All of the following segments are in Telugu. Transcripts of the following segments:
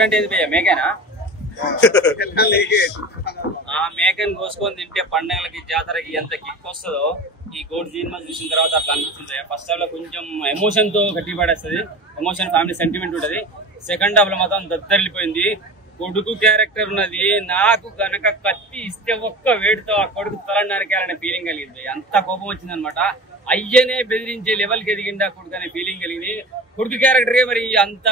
గోట్ అంటే ఏది మేకేనా? ఆ మేకని కోసుకొని తింటే పండుగలకి జాతరకి ఎంత కిక్ వస్తుందో ఈ గోట్ సినిమా చూసిన తర్వాత అట్లా అనిపించింది. ఫస్ట్ హాఫ్ లో కొంచెం ఎమోషన్ తో గట్టి పడేస్తుంది, ఎమోషన్ ఫ్యామిలీ సెంటిమెంట్ ఉంటది. సెకండ్ హాఫ్ లో మాత్రం దద్దరిల్లిపోయింది. కొడుకు క్యారెక్టర్ ఉన్నది. నాకు కనుక కత్తి ఇస్తే ఒక్క వేడితో ఆ కొడుకు తల నరికాలనే ఫీలింగ్ కలిగింది. అంత కోపం వచ్చింది అనమాట. అయ్యనే బెదిరించే లెవెల్కి ఎదిగింది ఆ కొడుకు అనే ఫీలింగ్ కలిగింది. కొడుకు క్యారెక్టరే మరి అంత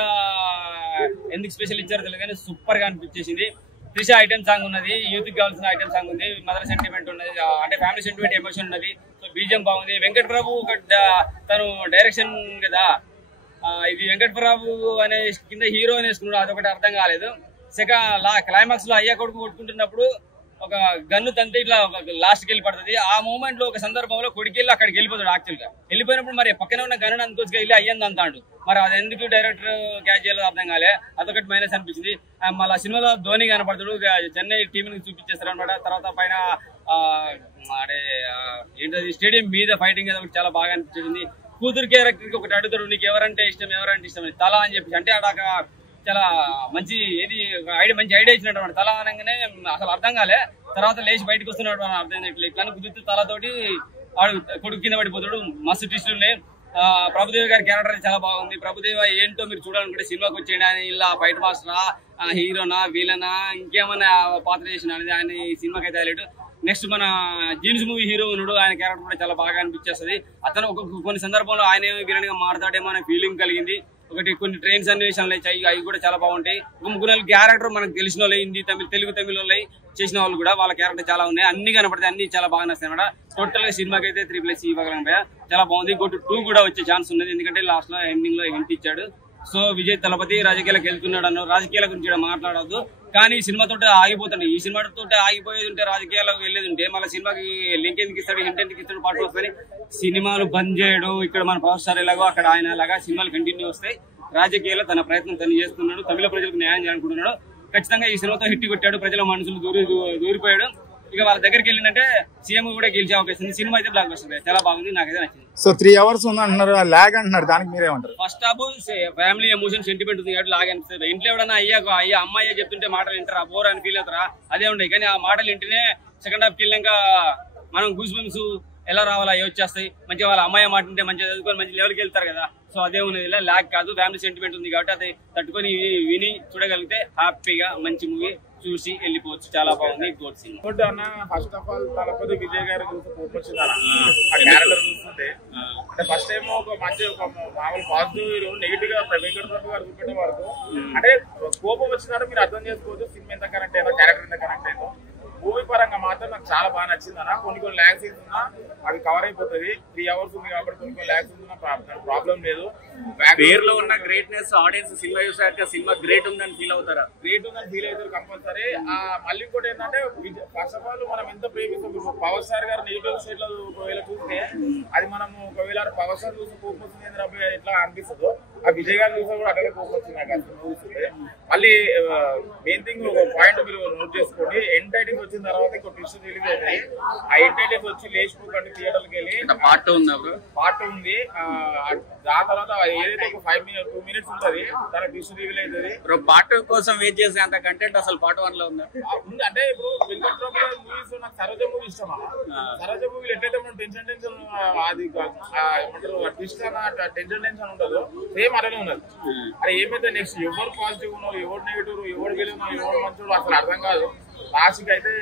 ఎందుకు స్పెషల్ ఇచ్చారో తెలియదు కానీ సూపర్ గా అనిపించేసింది. త్రిష ఐటమ్ సాంగ్ ఉన్నది, యూత్ కావాల్సిన ఐటమ్ సాంగ్ ఉంది, మదర్ సెంటిమెంట్ ఉన్నది, అంటే ఫ్యామిలీ సెంటిమెంట్ ఎమోషన్ ఉన్నది. సో బీజం బాగుంది. వెంకట్ ప్రభు తను డైరెక్షన్ కదా, ఇది వెంకట్ ప్రభు అనే కింద హీరో వేసుకున్నాడు, అదొకటి అర్థం కాలేదు. క్లైమాక్స్ లో అయ్యా కొడుకు కొట్టుకుంటున్నప్పుడు ఒక గన్ను తంతే ఇట్లా లాస్ట్కి వెళ్ళి పడుతుంది. ఆ మూమెంట్ లో ఒక సందర్భంలో కొడుకు వెళ్ళి అక్కడికి వెళ్ళిపోతాడు. యాక్చువల్ గా వెళ్ళిపోయినప్పుడు మరి పక్కన ఉన్న గన్ను అందుకొచ్చి వెళ్ళి అయ్యింది అంటాడు. మరి అది ఎందుకు డైరెక్టర్ క్యాచ్ చేయాలో అర్థం కాలే, అదొకటి మైనస్ అనిపించింది. మళ్ళీ సినిమాలో ధోని కనపడతాడు, చెన్నై టీంని చూపించేస్తారు అనమాట. తర్వాత పైన అదే ఏంటది స్టేడియం మీద ఫైటింగ్ అది ఒకటి చాలా బాగా అనిపించింది. కూతురు క్యారెక్టర్ కి ఒకటి అడుగుతాడు, నీకు ఎవరంటే ఇష్టం అని తల అని చెప్పేసి, అంటే అక్కడ చాలా మంచి మంచి ఐడియా ఇచ్చినట్టు అనమాట. తల అనగానే అసలు అర్థం కాలే, తర్వాత లేచి బయటకు వస్తున్నాడు అని అర్థం ఇట్లా కుదిరితే తలతోటి వాడు కొడుకు కింద పడిపోతాడు. మస్తు ట్విస్టులు ఉన్నాయి. ప్రభుదేవ గారి క్యారెక్టర్ చాలా బాగుంది. ప్రభుదేవ ఏంటో మీరు చూడాలనుకుంటే సినిమాకి వచ్చేయండి. ఆయన ఇలా ఫైట్ మాస్టరా, హీరోనా, వీలనా, ఇంకేమన్నా పాత్ర చేసిన అనేది ఆయన ఈ సినిమాకి అయితే హైలైట్. నెక్స్ట్ మన జీన్స్ మూవీ హీరో ఉన్నాడు, ఆయన క్యారెక్టర్ కూడా చాలా బాగా అనిపించేస్తుంది. అతను కొన్ని సందర్భంలో ఆయన విలన్ గా మారతాడేమో అనే ఫీలింగ్ కలిగింది. ఒకటి కొన్ని ట్రైన్స్ అన్వేషణలు అవి కూడా చాలా బాగుంటాయి. ముగ్గురు క్యారెక్టర్ మనకు తెలిసిన వాళ్ళు, హిందీ తెలుగు వాళ్ళు చేసిన వాళ్ళు కూడా వాళ్ళ క్యారెక్టర్ చాలా ఉన్నాయి. అన్ని కనపడతాయి, అన్ని చాలా బాగా నచ్చాయి అనమాట. టోటల్ గా సినిమాకి అయితే 3+ ఇవ్వగలం భయ, చాలా బాగుంది. గోటు 2 కూడా వచ్చే ఛాన్స్ ఉన్నది, ఎందుకంటే లాస్ట్ లో ఎండింగ్ లో హింట్ ఇచ్చాడు. సో విజయ్ తలపతి రాజకీయాలకు వెళ్తున్నాడు అన్నారు. రాజకీయాల గురించి మాట్లాడవద్దు, కానీ సినిమాతో ఆగిపోతాడు. ఈ సినిమాతో ఆగిపోయేది ఉంటే, రాజకీయాలకు వెళ్ళేది ఉంటే మళ్ళీ సినిమాకి లింక్ ఎందుకు ఇస్తాడు, హింట్ ఎందుకు ఇస్తాడు, పాటలు వస్తాయి. సినిమాలు బంద్ చేయడం, ఇక్కడ మన పవర్ స్టార్ ఎలాగో అక్కడ ఆయన లాగా సినిమాలు కంటిన్యూ వస్తాయి. రాజకీయాల్లో తన ప్రయత్నం తను చేస్తున్నాడు, తమిళ ప్రజలకు న్యాయం చేయాలనుకుంటున్నాడు. ఖచ్చితంగా ఈ సినిమాతో హిట్ కొట్టాడు, ప్రజల మనసులు దూరిపోయాడు. ఇక వాళ్ళ దగ్గరికి వెళ్ళిందంటే సీఎం కూడా గెలిచే అవకాశం ఉంది. సినిమా అయితే బ్లాక్ బస్టర్, చాలా బాగుంది, నాకైతే నచ్చింది. సో 3 hours ఉంది అంటున్నారు, లాగ్ అంటున్నారు, దానికి మీరేమంటారు? First half family emotion sentiment ఉంది కాబట్టి లాగ్ అనిపిస్తుంది. ఇంట్లో ఎవడన్నా అయ్యా అమ్మాయి చెప్తుంటే మాటలు వింటారా, బోర్ అని ఫీల్ అవుతారా, అదే ఉండవు. కానీ ఆ మాటలు వింటేనే సెకండ్ హాఫ్కి వెళ్ళాక మనం గూస్ బంప్స్ ఎలా రావాలా అవి వచ్చేస్తాయి. మంచిగా వాళ్ళ అమ్మాయి మాట ఉంటే మంచిగా చదువుకొని మంచి లెవెల్కి వెళ్తారు కదా. సో అదే ఉన్నది, లాగ్ కాదు, ఫ్యామిలీ సెంటిమెంట్ ఉంది కాబట్టి అది తట్టుకొని విని చూడగలిగితే హ్యాపీగా మంచి మూవీ చూసి వెళ్ళిపోవచ్చు. చాలా బాగుంది గోట్ సినిమా. అన్న first of all Thalapathy Vijay గారు చూసి వచ్చింది ఆ క్యారెక్టర్ చూస్తుంటే, అంటే ఫస్ట్ ఏమో ఒక మంచి ఒక మామూలు పాజిటివ్ హీరో, నెగిటివ్ గా వెంకట ప్రభు గారు చూపెట్టే వరకు అంటే కోపం వచ్చినట్టు మీరు అర్థం చేసుకోవచ్చు. సినిమా ఎంత కనెక్ట్ అయిందో, క్యారెక్టర్ ఎంత కనెక్ట్ అయిందో. మూవీ పరంగా మాత్రం నాకు చాలా బాగా నచ్చింది అన్న. కొన్ని ల్యాగ్స్ ఉన్నా అది కవర్ అయిపోతుంది. 3 hours ఉంది కాబట్టి కొన్ని ల్యాగ్స్ ఉన్నా ప్రాబ్లం లేదు. పేరులో ఉన్న గ్రేట్నెస్ ఆడియన్స్ సినిమా చూసాక సినిమా గ్రేట్ ఉందని ఫీల్ అవుతారా? గ్రేట్ ఉందని ఫీల్ అవుతారు కంపల్సరీ. మళ్ళీ ఇంకోటి ఏంటంటే ఫస్ట్ ఆఫ్ ఆల్ మనం ఎంత ప్రేమిస్తాం. పవర్ స్టార్ గారు నెగిటివ్ సైడ్ లో ఒకవేళ చూస్తే అది మనం ఒకవేళ పవర్ స్టార్ చూసి కోపం వస్తుంది ఎట్లా అనిపిస్తుందో, ఆ విజయ్ గారు చూసా కూడా అట్లాగే కోపం వచ్చింది నాకు చూస్తుంటే. మళ్ళీ మెయిన్ థింగ్ ఒక పాయింట్ మీరు నోట్ చేసుకోండి, ఎండ్ టైటిల్స్ వచ్చిన తర్వాత ఇంకో ట్విస్ట్ రిలీజ్ అవుతాయి. ఆ ఎండ్ టైటిల్స్ వచ్చి లేచిపోకండి థియేటర్కి వెళ్ళి. పార్ట్ ఉంది. దాని తర్వాత ఏదైతే ఒక 2 minutes ఉంటుంది, దాని ట్విస్ట్ రివీల్ అవుతుంది. పార్ట్ 2 కోసం వెయిట్ చేసే అంత కంటెంట్ అసలు పార్ట్ 1 లో ఉందా? అంటే ఇప్పుడు వెంకట ప్రభు మూవీస్ నాకు సరోజ మూవీ ఇష్టమా. సరోజ మూవీలు ఎట్లయితే మనం టెన్షన్ అది ఏమంటారు ట్విస్ట్ అన్న టెన్షన్ ఉండదు, సేమ్ అలానే ఉన్నది. అది ఏమైతే నెక్స్ట్ ఎవరు పాజిటివ్ ఉన్నావు, ఎవరు నెగిటివ్, ఎవరు గెలిచినా, ఎవరు మంచోడు అసలు అర్థం కాదు. లాస్ట్ అయితే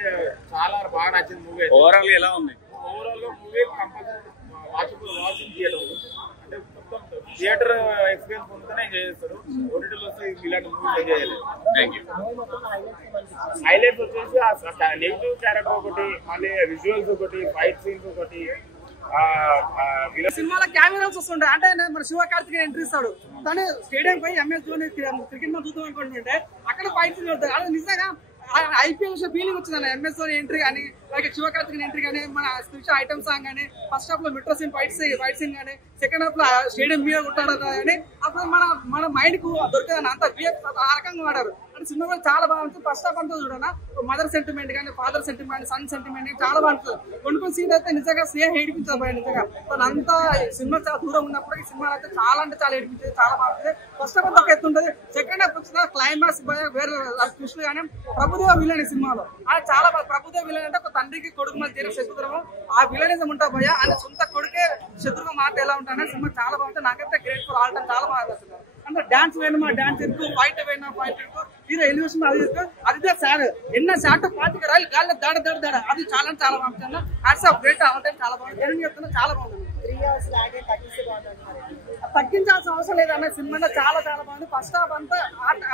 చాలా బాగా నచ్చింది మూవీ. ఓవరాల్ ఎలా ఉంది? ఓవరాల్ గా మూవీ కంపల్సరీ వాచింగ్ థియేటర్, అంటే మొత్తం థియేటర్ ఎక్స్పీరియన్స్ పొందుతూనే ఎంజాయ్ చేస్తారు. ఓటీటీలో వస్తే ఇలాంటి మూవీస్ ఎంజాయ్ చేయలేదు. హైలైట్స్ వచ్చేసి నెగిటివ్ క్యారెక్టర్ ఒకటి, మళ్ళీ విజువల్స్ ఒకటి, ఫైట్ సీన్స్ ఒకటి. సినిమాలో కెమెరాస్ వస్తుంటాయి. అంటే మన శివకార్తికేయన్ ఎంట్రీ ఇస్తాడు, తను స్టేడియం పోయి MS ధోని క్రికెట్ మ్యాచ్ చూద్దాం అనుకుంటుంటే అక్కడ ఫైట్ సీన్ ఉంటాయి. అది నిజంగా ఐపీఎల్ ఫీలింగ్ వచ్చింది అన్న. MS ధోని ఎంట్రీ కానీ, అలాగే శివకార్తికేయన్ ఎంట్రీ కానీ, మన స్పెషల్ ఐటమ్ సాంగ్ కానీ, ఫస్ట్ హాఫ్ లో మెట్రో సీన్ ఫైట్ సీన్ కానీ, సెకండ్ హాఫ్ లో స్టేడియం మీద కొట్టాడు కానీ, అప్పుడు మన మైండ్ కు దొరికేదని అంత ఆ రకంగా వాడారు. అంటే సినిమా కూడా చాలా బాగుంటుంది. ఫస్ట్ హాఫ్ అంతా చూడనా మదర్ సెంటిమెంట్ కానీ ఫాదర్ సెంటిమెంట్ సన్ సెంటిమెంట్ చాలా బాగుంటుంది. కొన్ని సీన్ అయితే నిజంగా సేమ్ ఏడిపించదు భయ నిజంగా. తనంతా సినిమా చాలా దూరం ఉన్నప్పుడు ఈ సినిమా అయితే చాలా అంటే చాలా ఏడిపించేది, చాలా బాగుంటుంది. ఫస్ట్ హాఫ్ అంతా ఒక ఎత్తు ఉంటుంది. సెకండ్ హాఫ్ వచ్చిన క్లైమాక్స్ వేరే కృష్ణ కానీ ప్రభుదేవ విలన్ ఈ సినిమాలో అది చాలా బాగా. ప్రభుదేవ విలన్ అంటే ఒక తండ్రికి కొడుకు మధ్య జరిగే శత్రుత్వం, ఆ విలనిజం ఉంటా భయ అని సొంత కొడుకే శత్రువుగా మాట ఎలా ఉంటాయని సినిమా చాలా బాగుంటుంది. నాకైతే గ్రేట్ ఫర్ ఆల్ టైం చాలా బాగా నచ్చింది. అంటే డాన్స్ వేయడమా డాన్స్ ఎక్కువ, ఫైట్ వేయడం ఫైట్ ఎక్కువ, హీరో ఎలివేషన్ అది అదే సార్ ఎన్న షాట్ పాతిక రాయలు గాలి దాడ దాడ దాడ అది చాలా చాలా బాగుంటుంది. Hats off great all time చాలా బాగుంది. నేను చెప్తున్నా చాలా బాగుంది. తగ్గించాల్సిన అవసరం లేదన్న సినిమా చాలా చాలా బాగుంది. ఫస్ట్ హాఫ్ అంతా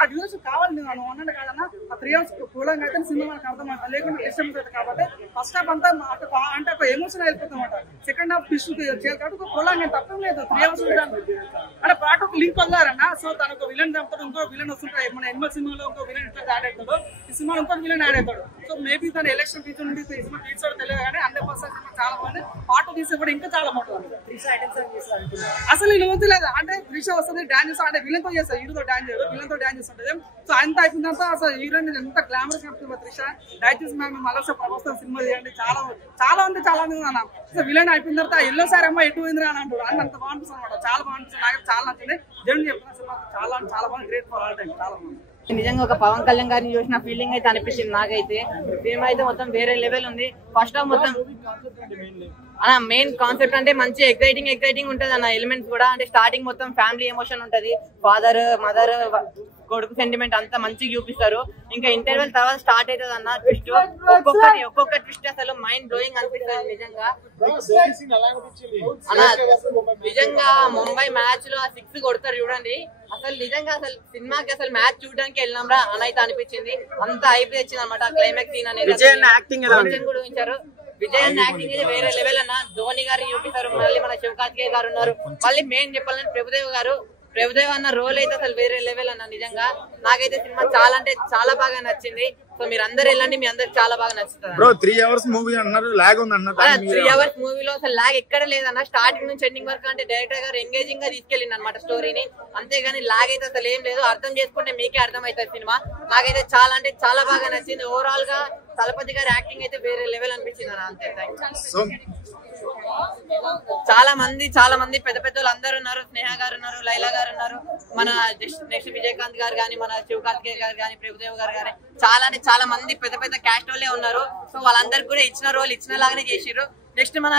ఆ డ్యూరేషన్ కావాలి నేను అన్నాను కాదన్నా. ఆ 3 hours కూలంగా అయితే సినిమా మనకు అర్థమవుతుంది, లేకుండా డిస్టర్బెన్స్ అవుతుంది. కాబట్టి ఫస్ట్ హాఫ్ అంతా అంటే ఒక ఎమోషన్ వెళ్ళిపోతుందన్నమాట. సెకండ్ హాఫ్ ట్విస్ట్ చేయాలి కాబట్టి ఒక కూలంగా తప్పం లేదు. 3 hours అంటే పాట ఒక లింక్ వదిలారన్న. సో తను ఒక విలన్ చంపుతాడు, ఇంకో విలన్ వస్తుంటాడు. మన ఎనిమల్ సినిమాలో ఇంకో విలన్ ఇట్లా యాడ్ అవుతాడు, ఈ సినిమా ఇంకో విలన్ యాడ్ అవుతాడు. సో మేబీ తన ఎలక్షన్ ఫీచర్ నుండి సినిమా తీసుకోవడం తెలియదు కానీ 100% సినిమా చాలా బాగుంది. పాట తీసే కూడా ఇంకా చాలా బాగుంటుంది. అసలు నేను వద్దులేదు అంటే త్రిష వస్తుంది డాన్స్ చేస్తా అంటే విలన్ తో చేస్తారు, హీరోతో డాన్స్ చేయదు, విలన్ తో డాన్స్ చేస్తుంటది. సో అంత అయిపోయిందంతా అసలు హీరోయిన్ ఎంత గ్లామరస్ చెప్తుంది త్రిష. దయచేసి మ్యామ్ మళ్ళీ ప్రభావం సినిమా చేయండి. చాలా చాలా ఉంది చాలా ఉంది అన్న. సో విలన్ అయిపోయిన తర్వాత ఎల్లో సార్ అమ్మ ఎటు పోయింది అని అంటారు. అంత బాగుంటుంది అనమాట, చాలా బాగుంటుంది. నాకు చాలా నచ్చింది. దేవుని చెప్తున్నా సినిమా చాలా చాలా బాగుంది. గ్రేట్ ఫర్ ఆల్ టైం చాలా బాగుంది. నిజంగా ఒక పవన్ కళ్యాణ్ గారిని చూసిన ఫీలింగ్ అయితే అనిపించింది నాకైతే. సినిమా అయితే మొత్తం వేరే లెవెల్ ఉంది. ఫస్ట్ హాఫ్ మొత్తం అన్న మెయిన్ కాన్సెప్ట్ అంటే మంచి ఎక్సైటింగ్ ఉంటది అన్న. ఎలిమెంట్స్ కూడా అంటే స్టార్టింగ్ మొత్తం ఫ్యామిలీ ఎమోషన్ ఉంటది, ఫాదర్ మదర్ కొడుకు సెంటిమెంట్ అంతా మంచిగా చూపిస్తారు. ఇంకా ఇంటర్వెల్ తర్వాత స్టార్ట్ అవుతుంది అన్న ట్విస్ట్. ఒక్కొక్క ట్విస్ట్ అసలు మైండ్ బ్లోయింగ్ అనిపిస్తుంది నిజంగా అన్న. నిజంగా ముంబై మ్యాచ్ లో 6 కొడతారు చూడండి. అసలు నిజంగా అసలు సినిమాకి అసలు మ్యాచ్ చూడడానికి వెళ్ళినాం రా అని అయితే అనిపించింది. అంత హైప్ తెచ్చింది అనమాట. క్లైమాక్స్ సీన్ అనేది కూడా ఉంచారు. విజయ్ అన్న యాక్టింగ్ అయితే వేరే లెవెల్ అన్న. ధోని గారు చూపిస్తారు, మళ్ళీ మన శివకార్తికేయ గారు ఉన్నారు. మళ్ళీ మెయిన్ చెప్పాలంటే ప్రభుదేవ్ అన్న రోల్ అయితే అసలు వేరే లెవెల్ అన్న. నిజంగా నాకైతే సినిమా చాలా అంటే చాలా బాగా నచ్చింది. సో మీరు అందరు వెళ్ళండి, మీ అందరికి చాలా బాగా నచ్చుతుంది. 3 hours మూవీ అన్నారు, లాగ్ ఉంది అన్న. 3 hours మూవీలో అసలు లాగ్ ఎక్కడ లేదన్న. స్టార్టింగ్ నుంచి ఎండింగ్ వరకు అంటే డైరెక్టర్ గారు ఎంగేజింగ్ గా తీసుకెళ్ళింది అనమాట స్టోరీని. అంతేగాని లాగ్ అయితే అసలు ఏం లేదు. అర్థం చేసుకుంటే మీకే అర్థం అవుతుంది సినిమా. నాకైతే చాలా అంటే చాలా బాగా నచ్చింది. ఓవరాల్ గా తలపతి గారి యాక్టింగ్ అయితే వేరే లెవెల్ అనిపించింది అన్న. అంతే. చాలా మంది పెద్ద పెద్దలు అందరు ఉన్నారు. స్నేహ గారు ఉన్నారు, లైలా గారు ఉన్నారు, మన నెక్స్ట్ విజయకాంత్ గారు కానీ, మన శివకార్తికేయ గారు కానీ, ప్రభుదేవ్ గారు కానీ చాలా మంది పెద్ద పెద్ద క్యాస్ట్ వాళ్ళే ఉన్నారు. సో వాళ్ళందరికి కూడా ఇచ్చిన రోల్ ఇచ్చిన లాగానే చేసిర్రు. నెక్స్ట్ మన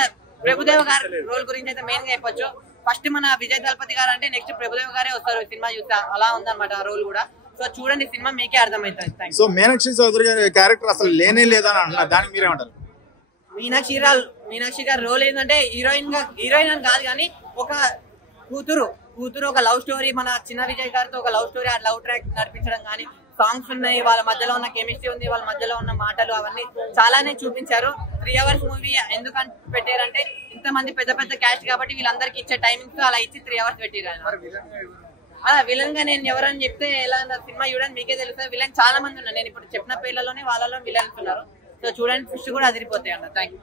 ప్రభుదేవ్ గారి రోల్ గురించి అయితే మెయిన్ గా చెప్పొచ్చు. ఫస్ట్ మన విజయ్ దళపతి గారు అంటే నెక్స్ట్ ప్రభుదేవ్ గారే వస్తారు సినిమా చూస్తే. అలా ఉందన్నమాట ఆ రోల్ కూడా. సో చూడండి సినిమా మీకే అర్థమవుతుంది. సో మీనాక్షి చౌదరి గారి క్యారెక్టర్ అసలు లేనే లేదని అంటున్నారు, దానికి మీరేమంటారు? మీనాక్షి గారి రోల్ ఏంటంటే హీరోయిన్ అని కాదు కానీ ఒక కూతురు ఒక లవ్ స్టోరీ, మన చిన్న విజయ్ గారితో ఒక లవ్ స్టోరీ, ఆ లవ్ ట్రాక్ నడిపించడం కానీ, సాంగ్స్ ఉన్నాయి, వాళ్ళ మధ్యలో ఉన్న కెమిస్ట్రీ ఉంది, వాళ్ళ మధ్యలో ఉన్న మాటలు అవన్నీ చాలానే చూపించారు. 3 hours మూవీ ఎందుకు పెట్టారంటే ఇంతమంది పెద్ద పెద్ద క్యాస్ట్ కాబట్టి వీళ్ళందరికి ఇచ్చే టైమింగ్స్ అలా ఇచ్చి 3 hours పెట్టారు. అలా విలన్ గా నేను ఎవరని చెప్తే ఎలా సినిమా చూడండి మీకే తెలుస్తుంది. విలన్ చాలా మంది ఉన్నారు. నేను ఇప్పుడు చెప్పిన పేర్లలోనే వాళ్ళలో విలన్స్ ఉన్నారు. సో చూడండి ఫిష్ కూడా అదిరిపోతాయి అన్న. Thank you.